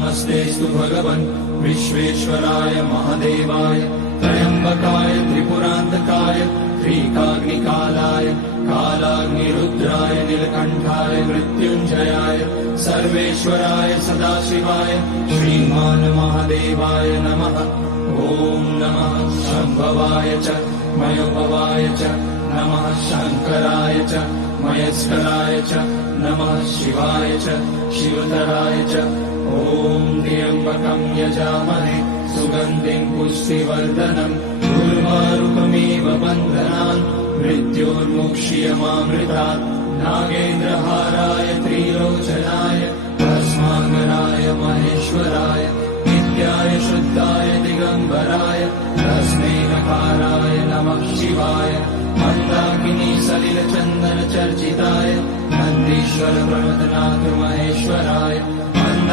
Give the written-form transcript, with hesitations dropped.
नमस्तेस्तु भगवन् विश्वेश्वराय महादेवाय त्र्यम्बकाय त्रिपुरान्तकाय त्रिकाग्निकालाय कालाग्निरुद्राय नीलकण्ठाय मृत्युञ्जयाय सर्वेश्वराय सदाशिवाय श्रीमान् महादेवाय नमः। ॐ नमः शम्भवाय च मयोभवाय च नमः शङ्कराय च मयस्कराय च नमः शिवाय च शिवतराय च। ॐ त्र्यम्बकं यजामहे सुगन्धिं पुष्टिवर्धनम् उर्वारुकमिव बन्धनान् मृत्योर्मुक्ष्यमामृतात्। नागेन्द्रहाराय त्रिलोचनाय भस्माङ्गनाय महेश्वराय नित्याय शुद्धाय दिगम्बराय तस्मै नकाराय नमः शिवाय। मन्दाकिनी सलिलचन्दन चर्चिताय नन्दीश्वर प्रणतनाथ महेश्वराय